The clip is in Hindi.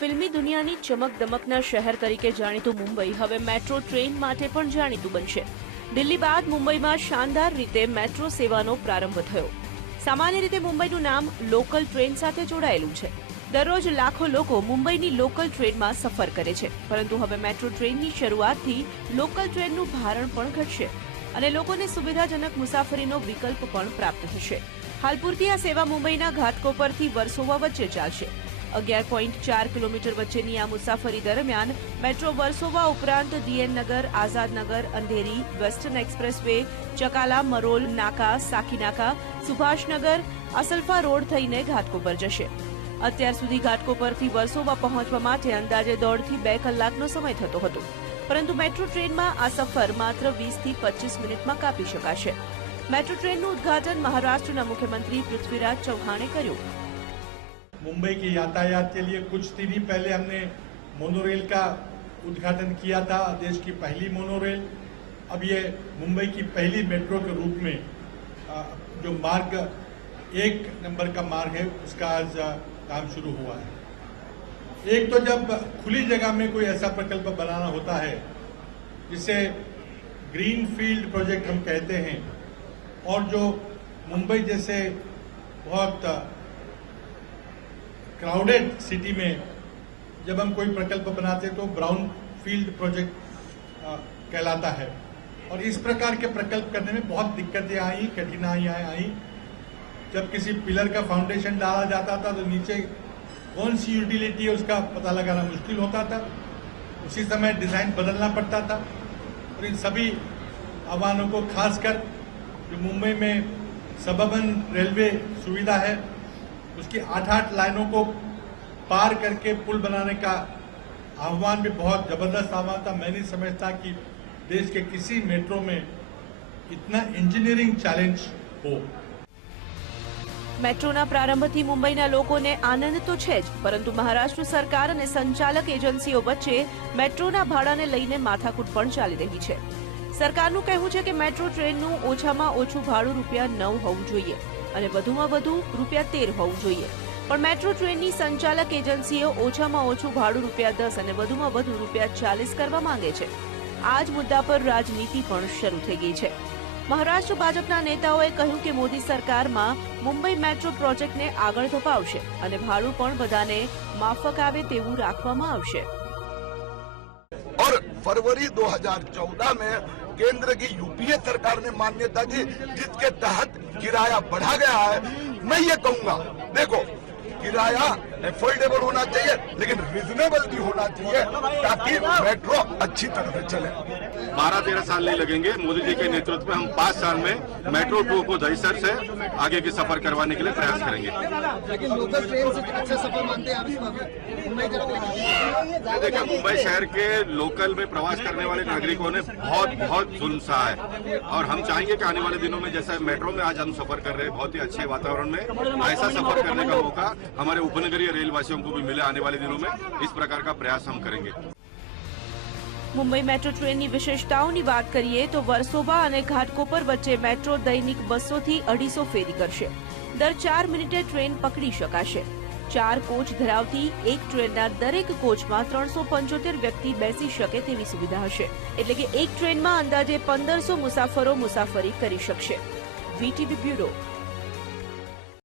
ફિલ્મી દુનિયાની ચમક દમકના શહેર તરીકે જાણીતું મુંબઈ હવે મેટ્રો ટ્રેન માટે પણ જાણીતું બનશે. દિલ્હી બાદ મુંબઈમાં શાનદાર રીતે મેટ્રો સેવાનો પ્રારંભ થયો. સામાન્ય રીતે મુંબઈનું નામ લોકલ ટ્રેન સાથે જોડાયેલું છે. દરરોજ લાખો લોકો મુંબઈની લોકલ ટ્રેનમાં સફર કરે છે. પરંતુ હવે મેટ્રો ટ્રેનની શરૂઆતથી લોકલ ટ્રેનનું ભારણ પણ ઘટશે અને લોકોને સુવિધાજનક મુસાફરીનો વિકલ્પ પણ પ્રાપ્ત થશે. હાલ પૂરતી આ સેવા મુંબઈના ઘાટકોપરથી વર્સોવા વચ્ચે ચાલશે. અગિયાર પોઈન્ટ ચાર કિલોમીટર વચ્ચેની આ મુસાફરી દરમિયાન મેટ્રો વર્સોવા ઉપરાંત DN Nagar Azadnagar Andheri, western expressway Chakala, Marol, Naka, Sakinaka, Subhashnagar, Asalfa road થઈને ઘાટકોપર જશે. અત્યાર સુધી ઘાટકોપરથી વર્સોવા પહોંચવા માટે અંદાજે દોઢથી બે કલાકનો સમય થતો હતો. પરંતુ મેટ્રો ટ્રેનમાં આ સફર માત્ર વીસથી પચીસ મિનિટમાં કાપી શકાશે. મેટ્રો ટ્રેનનું ઉદ્ઘાટન મહારાષ્ટ્રના મુખ્યમંત્રી પૃથ્વીરાજ ચૌહાણે કર્યું. मुंबई के यातायात के लिए कुछ दिन ही पहले हमने मोनोरेल का उद्घाटन किया था, देश की पहली मोनोरेल। अब ये मुंबई की पहली मेट्रो के रूप में जो मार्ग, एक नंबर का मार्ग है, उसका आज काम शुरू हुआ है। एक तो जब खुली जगह में कोई ऐसा प्रकल्प बनाना होता है, जिसे ग्रीन फ़ील्ड प्रोजेक्ट हम कहते हैं, और जो मुंबई जैसे बहुत क्राउडेड सिटी में जब हम कोई प्रकल्प बनाते तो ब्राउन फ़ील्ड प्रोजेक्ट कहलाता है। और इस प्रकार के प्रकल्प करने में बहुत दिक्कतें आई, कठिनाइयाँ आई। जब किसी पिलर का फाउंडेशन डाला जाता था तो नीचे कौन सी यूटिलिटी है उसका पता लगाना मुश्किल होता था। उसी समय डिज़ाइन बदलना पड़ता था। और इन सभी आह्वानों को खासकर जो मुंबई में सबबन रेलवे सुविधा है उसकी आठ आठ लाइनों को पार करके पुल बनाने का आह्वान भी बहुत जबरदस्त आह्वान था मैं नहीं समझता कि देश के किसी मेट्रो में इतना इंजीनियरिंग चैलेंज हो મેટ્રોના પ્રારંભથી મુંબઈના લોકોને આનંદ તો છે જ પરંતુ મહારાષ્ટ્ર સરકાર અને સંચાલક એજન્સીઓ વચ્ચે મેટ્રોના ભાડાને લઈને માથાકૂટ પણ ચાલી રહી છે સરકારનું કહેવું છે કે મેટ્રો ટ્રેનનું ઓછામાં ઓછું ભાડું રૂપિયા નવ હોવું જોઈએ અને વધુમાં વધુ રૂપિયા તેર હોવું જોઈએ પણ મેટ્રો ટ્રેનની સંચાલક એજન્સીઓ ઓછામાં ઓછું ભાડું રૂપિયા દસ અને વધુમાં વધુ રૂપિયા ચાલીસ કરવા માંગે છે આ જ મુદ્દા પર રાજનીતિ પણ શરૂ થઈ ગઈ છે મહારાષ્ટ્ર ભાજપના નેતાઓએ કહ્યું કે મોદી સરકારમાં મુંબઈ મેટ્રો પ્રોજેક્ટને આગળ ધપાવશે અને ભાડું પણ બધાને માફક આવે તેવું રાખવામાં આવશે और फरवरी 2014 में केंद्र की यूपीए सरकार ने मान्यता दी जिसके तहत किराया बढ़ा गया है। मैं ये कहूँगा, देखो किराया एफोर्डेबल होना चाहिए लेकिन रिजनेबल भी होना चाहिए ताकि मेट्रो अच्छी तरह से चले। बारह तेरह साल नहीं लगेंगे। मोदी जी के नेतृत्व में हम पाँच साल में मेट्रो टू को दहीसर से आगे की सफ़र करवाने के लिए प्रयास करेंगे। लेकिन लोकल ट्रेन से अच्छा सफ़र मानते हैं मुंबई देखिए मुंबई शहर के लोकल में प्रवास करने वाले नागरिकों ने बहुत बहुत जुल्म सहा है। और हम चाहेंगे कि आने वाले दिनों में जैसा मेट्रो में आज हम सफ़र कर रहे हैं बहुत ही अच्छे वातावरण में ऐसा सफ़र करने का मौका हमारे उपनगरीय रेलवासियों को भी मिले आने वाले दिनों में इस प्रकार का प्रयास हम करेंगे મુંબઈ મેટ્રો ટ્રેનની વિશેષતાઓની વાત કરીએ તો વર્સોવા અને ઘાટકોપર વચ્ચે મેટ્રો દૈનિક બસોથી અઢીસો ફેરી કરશે દર ચાર મિનિટે ટ્રેન પકડી શકાશે ચાર કોચ ધરાવતી એક ટ્રેનના દરેક કોચમાં ત્રણસો પંચોતેર વ્યક્તિ બેસી શકે તેવી સુવિધા હશે એટલે કે એક ટ્રેનમાં અંદાજે પંદરસો મુસાફરો મુસાફરી કરી શકશે વીટીવી બ્યુરો